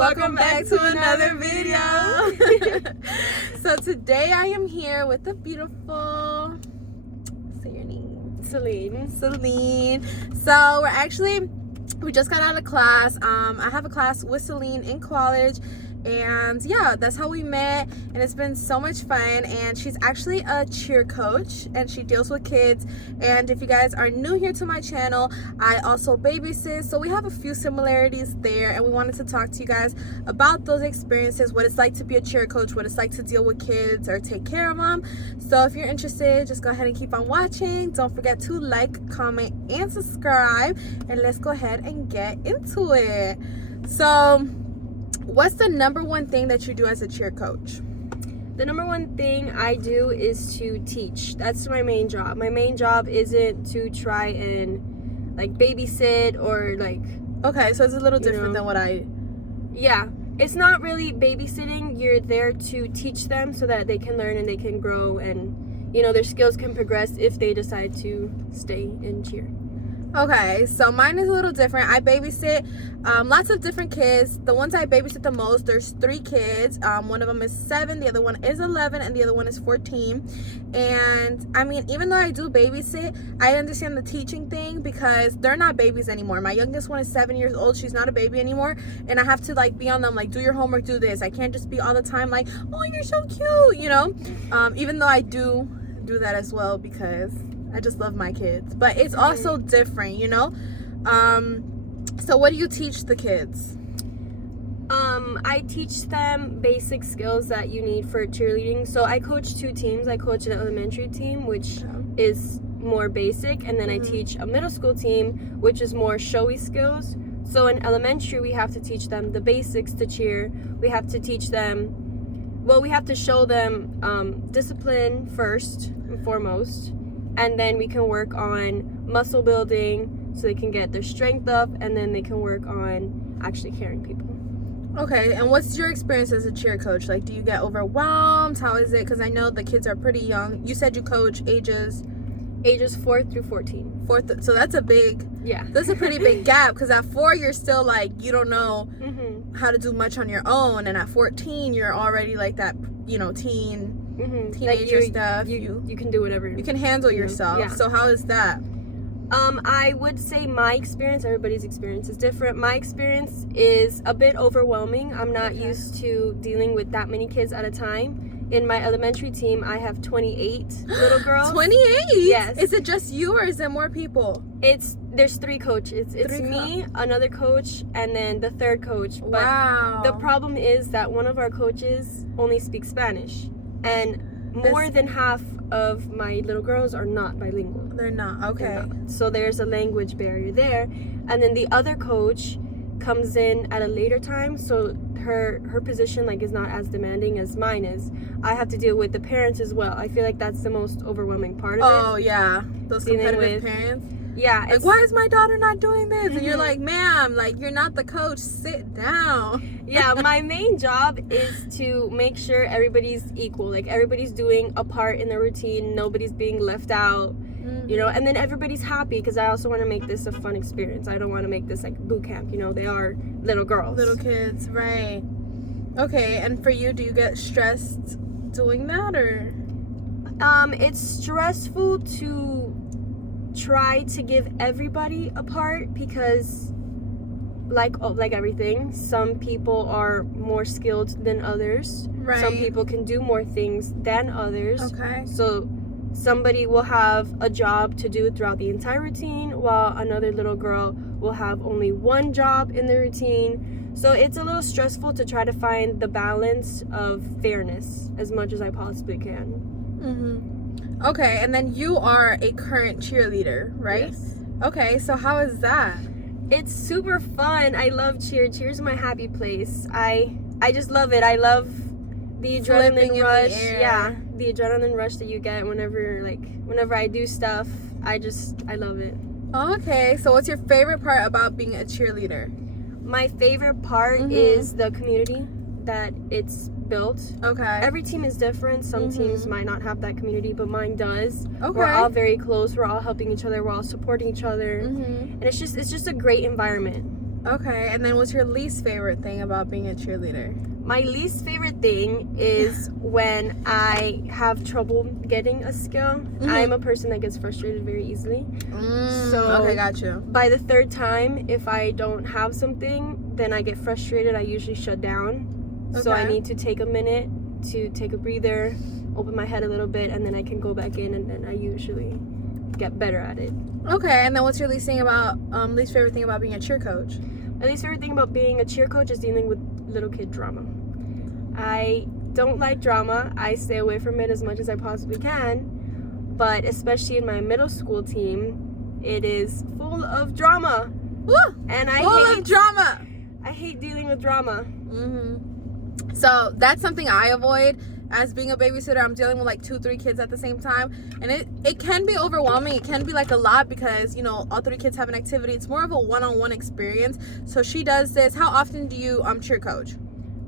welcome back to another video. So today I am here with the beautiful, say your name, Celine. So we just got out of class. I have a class with Celine in college, and yeah, that's how we met, and it's been so much fun. And she's actually a cheer coach, and she deals with kids. And if you guys are new here to my channel, I also babysit, so we have a few similarities there, and we wanted to talk to you guys about those experiences, what it's like to be a cheer coach, what it's like to deal with kids or take care of them. So if you're interested, just go ahead and keep on watching. Don't forget to like, comment, and subscribe, and let's go ahead and get into it. So what's the number one thing that you do as a cheer coach? The number one thing I do is to teach. That's my main job. My main job isn't to try and like babysit or like... Okay, so it's a little different than what I... Yeah, it's not really babysitting. You're there to teach them so that they can learn and they can grow, and you know, their skills can progress if they decide to stay in cheer. Okay, so mine is a little different. I babysit lots of different kids. The ones I babysit the most, there's 3 kids. One of them is 7, the other one is 11, and the other one is 14. And I mean, even though I do babysit, I understand the teaching thing because they're not babies anymore. My youngest one is 7 years old. She's not a baby anymore, and I have to like be on them, like, do your homework, do this. I can't just be all the time like, oh, you're so cute, you know. Even though I do that as well because I just love my kids, but it's also different, you know. So what do you teach the kids? I teach them basic skills that you need for cheerleading. So I coach 2 teams. I coach an elementary team, which is more basic, and then I teach a middle school team, which is more showy skills. So in elementary, we have to teach them the basics to cheer. We have to teach them, well, we have to show them discipline first and foremost. And then we can work on muscle building so they can get their strength up, and then they can work on actually carrying people. Okay, and what's your experience as a cheer coach? Like, do you get overwhelmed? How is it? Because I know the kids are pretty young. You said you coach ages 4 through 14. So that's a big, that's a pretty big gap, because at 4 you're still like, you don't know how to do much on your own, and at 14 you're already like that, you know, teenager like stuff. You can do whatever. You can handle yourself. Yeah. So how is that? I would say my experience, everybody's experience is different. My experience is a bit overwhelming. I'm not used to dealing with that many kids at a time. In my elementary team, I have 28 little girls. 28? Yes. Is it just you, or is there more people? There's 3 coaches. It's me, another coach, and then the 3rd coach. But wow. The problem is that one of our coaches only speaks Spanish, and more than half of my little girls are not bilingual. They're not. Okay. So there's a language barrier there. And then the other coach comes in at a later time, so her position like is not as demanding as mine is. I have to deal with the parents as well. I feel like that's the most overwhelming part of it. Oh yeah, those competitive parents. Yeah, like, why is my daughter not doing this? And you're like, ma'am, like, you're not the coach, sit down. Yeah, my main job is to make sure everybody's equal, like everybody's doing a part in the routine, nobody's being left out, you know, and then everybody's happy, because I also want to make this a fun experience. I don't want to make this like boot camp, you know. They are little girls, little kids, right? Okay. And for you, do you get stressed doing that, or it's stressful to try to give everybody a part, because like everything, some people are more skilled than others. Right. Some people can do more things than others. Okay. So somebody will have a job to do throughout the entire routine, while another little girl will have only one job in the routine. So it's a little stressful to try to find the balance of fairness as much as I possibly can. Okay, and then you are a current cheerleader, right? Yes. Okay, so how is that? It's super fun. I love cheer. Cheer's my happy place. I just love it. I love the adrenaline rush. Yeah, the adrenaline rush that you get whenever I do stuff. I love it. Okay, so what's your favorite part about being a cheerleader? My favorite part is the community that it's built. Okay. Every team is different. Some teams might not have that community, but mine does. Okay. We're all very close. We're all helping each other. We're all supporting each other. And it's just a great environment. Okay, and then what's your least favorite thing about being a cheerleader? My least favorite thing is when I have trouble getting a skill. I'm a person that gets frustrated very easily. Okay, got you. By the third time, if I don't have something, then I get frustrated. I usually shut down. So I need to take a minute to take a breather, open my head a little bit, and then I can go back in, and then I usually get better at it. Okay, and then what's your least favorite thing about being a cheer coach? My least favorite thing about being a cheer coach is dealing with little kid drama. I don't like drama. I stay away from it as much as I possibly can. But especially in my middle school team, it is full of drama. Woo! And full of drama. I hate dealing with drama. So that's something I avoid. As being a babysitter, I'm dealing with like 2-3 kids at the same time, and it can be overwhelming. It can be like a lot because, you know, all 3 kids have an activity. It's more of a one-on-one experience. So she does this. How often do you cheer coach?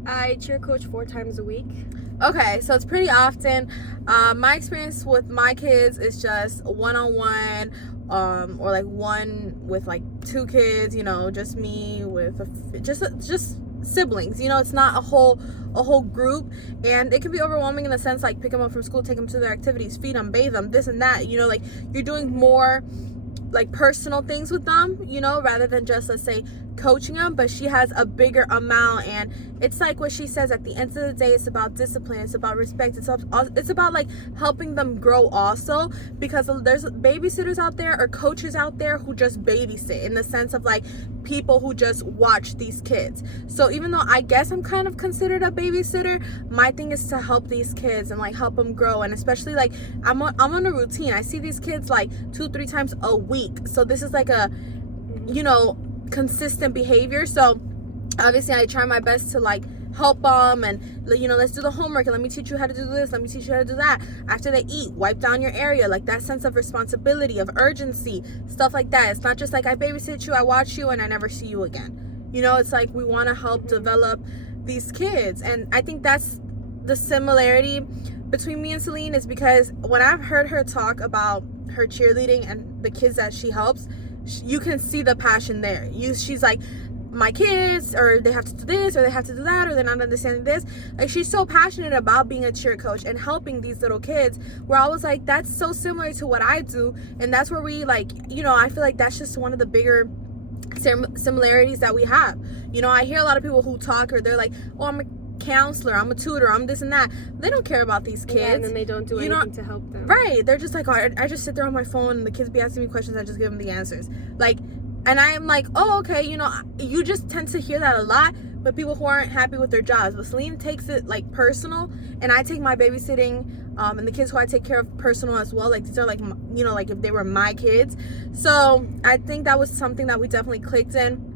I cheer coach 4 times a week. Okay, so it's pretty often. My experience with my kids is just one-on-one, or like one with like 2 kids, you know, just me with just siblings. You know, it's not a whole group, and it can be overwhelming in the sense like pick them up from school, take them to their activities, feed them, bathe them, this and that. You know, like you're doing more like personal things with them, you know, rather than just, let's say, coaching them. But she has a bigger amount, and it's like what she says, at the end of the day, it's about discipline, it's about respect, it's about like helping them grow also, because there's babysitters out there or coaches out there who just babysit, in the sense of like people who just watch these kids. So even though I guess I'm kind of considered a babysitter, my thing is to help these kids and like help them grow. And especially like I'm on a routine. I see these kids like 2-3 times a week, so this is like a, you know, consistent behavior. So obviously I try my best to like help them, and, you know, let's do the homework, and let me teach you how to do this, let me teach you how to do that. After they eat, wipe down your area. Like that sense of responsibility, of urgency, stuff like that. It's not just like I babysit you, I watch you, and I never see you again. You know, it's like we want to help develop these kids. And I think that's the similarity between me and Celine, is because when I've heard her talk about her cheerleading and the kids that she helps, you can see the passion there. She's like, my kids, or they have to do this, or they have to do that, or they're not understanding this. Like, she's so passionate about being a cheer coach and helping these little kids, where I was like, that's so similar to what I do. And that's where we, like, you know, I feel like that's just one of the bigger similarities that we have. You know, I hear a lot of people who talk, or they're like, oh, I'm a counselor, I'm a tutor, I'm this and that. They don't care about these kids. Yeah, and then they don't do anything to help them. Right. They're just like, oh, I just sit there on my phone, and the kids be asking me questions, I just give them the answers. Like, and I'm like, oh, okay, you know, you just tend to hear that a lot with people who aren't happy with their jobs. But Celine takes it like personal, and I take my babysitting and the kids who I take care of personal as well. Like, these are like, you know, like if they were my kids. So I think that was something that we definitely clicked in.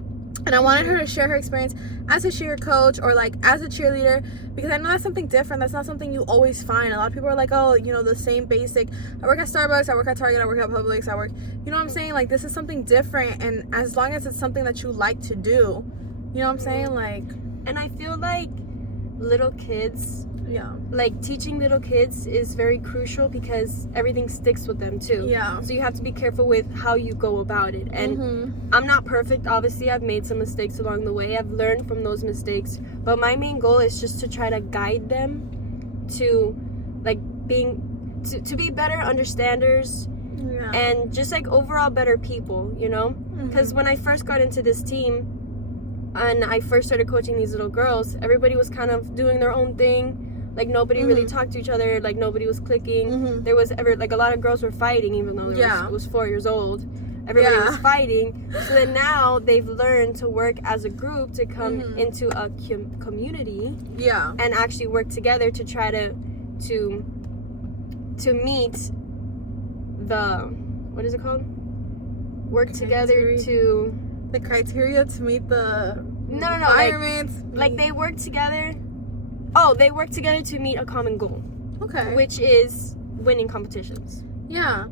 And I wanted her to share her experience as a cheer coach, or like as a cheerleader, because I know that's something different. That's not something you always find. A lot of people are like, oh, you know, the same basic. I work at Starbucks, I work at Target, I work at Publix, I work, you know what I'm saying? Like, this is something different. And as long as it's something that you like to do, you know what I'm saying? Like, and I feel like little kids, yeah, like teaching little kids is very crucial, because everything sticks with them too. Yeah. So you have to be careful with how you go about it. And I'm not perfect, obviously. I've made some mistakes along the way. I've learned from those mistakes. But my main goal is just to try to guide them to like to be better understanders. Yeah. And just like overall better people, you know? Because when I first got into this team and I first started coaching these little girls, everybody was kind of doing their own thing. Like, nobody really talked to each other. Like, nobody was clicking. There was like a lot of girls were fighting, even though it was 4 years old. Everybody was fighting. So then now they've learned to work as a group, to come into a community. Yeah. And actually work together to try to meet the, what is it called? Work together to... The criteria to meet the requirements. Like they work together. Oh, they work together to meet a common goal. Okay. Which is winning competitions. Yeah.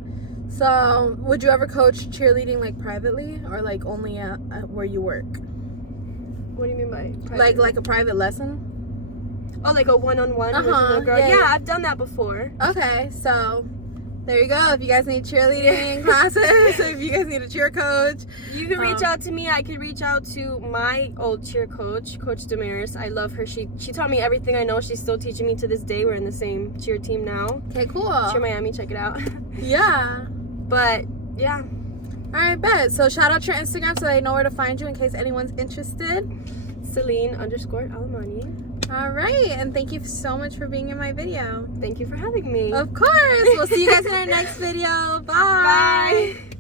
So, would you ever coach cheerleading like privately, or like only at where you work? What do you mean by private? Like a private lesson? Oh, like a one-on-one with a girl. Yeah, I've done that before. Okay, so There you go. If you guys need cheerleading classes, if you guys need a cheer coach, you can reach out to me. I could reach out to my old cheer coach, Coach Damaris. I love her. She taught me everything I know. She's still teaching me to this day. We're in the same cheer team now. Okay, cool. Cheer Miami, check it out. Yeah. But yeah. All right, bet. So shout out your Instagram so they know where to find you in case anyone's interested. Celine_Alamani. All right, and thank you so much for being in my video. Thank you for having me. Of course. We'll see you guys in our next video. Bye. Bye.